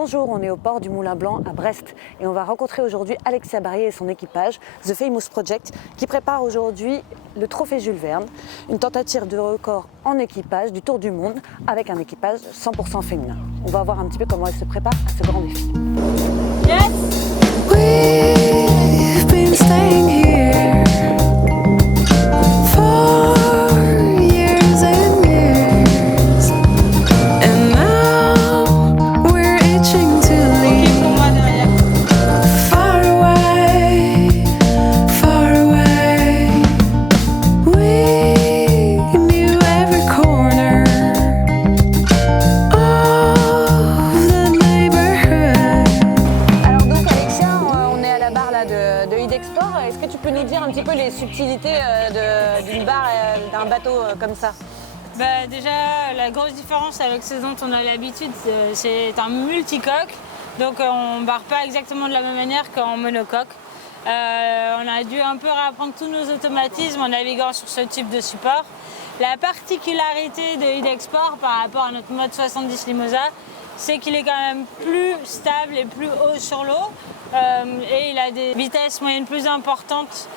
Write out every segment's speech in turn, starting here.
Bonjour, on est au port du Moulin Blanc à Brest et on va rencontrer aujourd'hui Alexia Barrier et son équipage, The Famous Project, qui prépare aujourd'hui le trophée Jules Verne, une tentative de record en équipage du Tour du Monde avec un équipage 100% féminin. On va voir un petit peu comment elle se prépare à ce grand défi. Yes! We've been staying here for years and years, and now we're itching to leave Pour moi derrière. far away, far away. We knew every corner of the neighborhood. Alors donc Alexia, on est à la barre là, de Idexport. Est-ce que tu peux nous dire un petit peu les subtilités d'une barre, d'un bateau comme ça? Bah, déjà, la grosse différence avec ce dont on a l'habitude, c'est un multicoque. Donc on ne barre pas exactement de la même manière qu'en monocoque. On a dû un peu réapprendre tous nos automatismes en naviguant sur ce type de support. La particularité de Idexport par rapport à notre mode 70 Limosa, c'est qu'il est quand même plus stable et plus haut sur l'eau. Et il a des vitesses moyennes plus importantes,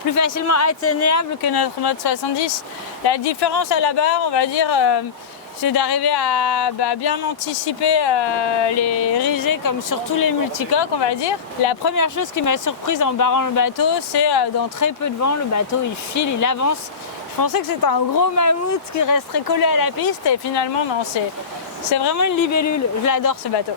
plus facilement atteignables que notre mode 70. La différence à la barre, on va dire, c'est d'arriver à bien anticiper les risées comme sur tous les multicoques, on va dire. La première chose qui m'a surprise en barrant le bateau, c'est dans très peu de vent, le bateau il file, il avance. Je pensais que c'était un gros mammouth qui resterait collé à la piste et finalement non, c'est vraiment une libellule. Je l'adore ce bateau.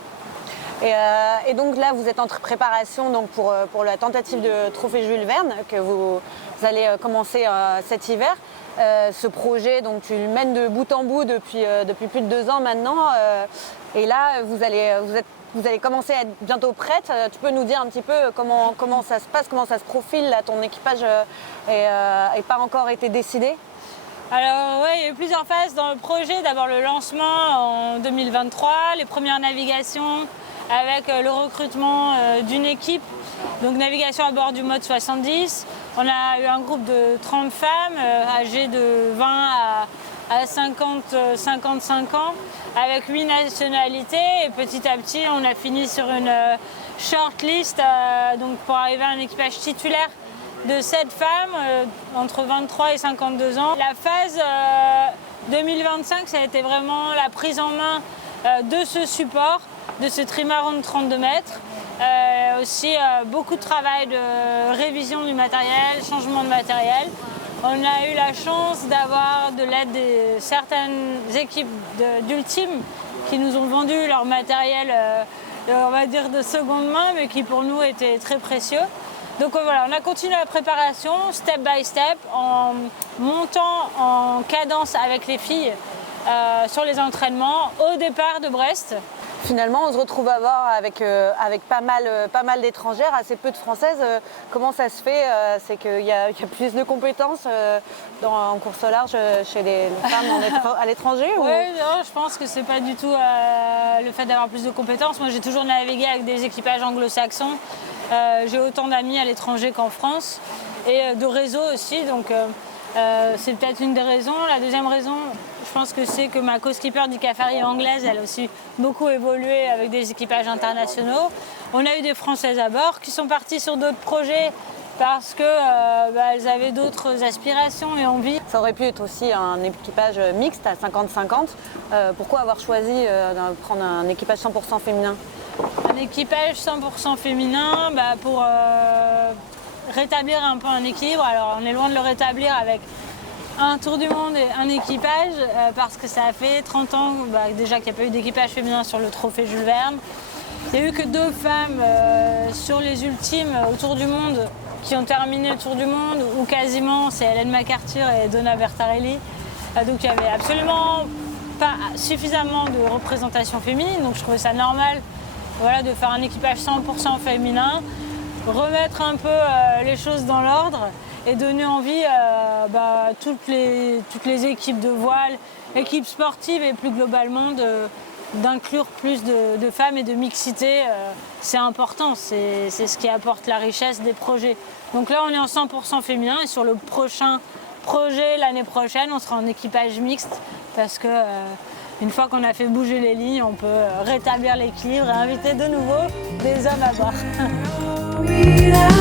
Et donc là, vous êtes en préparation donc, pour la tentative de trophée Jules Verne que vous allez commencer cet hiver. Ce projet, donc, tu le mènes de bout en bout depuis plus de 2 ans maintenant. Et là, vous allez commencer à être bientôt prête. Tu peux nous dire un petit peu comment ça se passe, comment ça se profile là, ton équipage n'est pas encore été décidé? Alors oui, il y a eu plusieurs phases dans le projet. D'abord le lancement en 2023, les premières navigations avec le recrutement d'une équipe, donc navigation à bord du mode 70. On a eu un groupe de 30 femmes âgées de 20 à 55 ans avec 8 nationalités et petit à petit on a fini sur une shortlist donc pour arriver à un équipage titulaire de 7 femmes entre 23 et 52 ans. La phase 2025, ça a été vraiment la prise en main de ce support, de ce trimaran de 32 mètres. Aussi beaucoup de travail de révision du matériel, changement de matériel. On a eu la chance d'avoir de l'aide de certaines équipes d'Ultime qui nous ont vendu leur matériel, on va dire de seconde main, mais qui pour nous était très précieux. Donc voilà, on a continué la préparation step by step en montant en cadence avec les filles sur les entraînements au départ de Brest. Finalement, on se retrouve à voir avec pas mal d'étrangères, assez peu de françaises. Comment ça se fait? C'est qu'il y a plus de compétences en course au large chez les femmes à l'étranger? Oui, non, je pense que c'est pas du tout le fait d'avoir plus de compétences. Moi, j'ai toujours navigué avec des équipages anglo-saxons. J'ai autant d'amis à l'étranger qu'en France et de réseaux aussi. Donc, c'est peut-être une des raisons. La deuxième raison, je pense que c'est que ma co-skipper du Cafari anglaise, elle a aussi beaucoup évolué avec des équipages internationaux. On a eu des Françaises à bord qui sont parties sur d'autres projets parce qu'elles avaient d'autres aspirations et envies. Ça aurait pu être aussi un équipage mixte à 50-50. Pourquoi avoir choisi de prendre un équipage 100% féminin? Un équipage 100% féminin pour rétablir un peu un équilibre. Alors on est loin de le rétablir avec un tour du monde et un équipage parce que ça a fait 30 ans déjà qu'il n'y a pas eu d'équipage féminin sur le trophée Jules Verne. Il n'y a eu que 2 femmes sur les ultimes au tour du monde qui ont terminé le tour du monde ou quasiment, c'est Hélène MacArthur et Donna Bertarelli. Donc il n'y avait absolument pas suffisamment de représentation féminine, donc je trouvais ça normal de faire un équipage 100% féminin, remettre un peu les choses dans l'ordre et donner envie à toutes les équipes de voile, équipes sportives et plus globalement d'inclure plus de femmes et de mixité. C'est important, c'est ce qui apporte la richesse des projets. Donc là on est en 100% féminin et sur le prochain projet l'année prochaine on sera en équipage mixte parce que Une fois qu'on a fait bouger les lignes, on peut rétablir l'équilibre et inviter de nouveau des hommes à bord. Without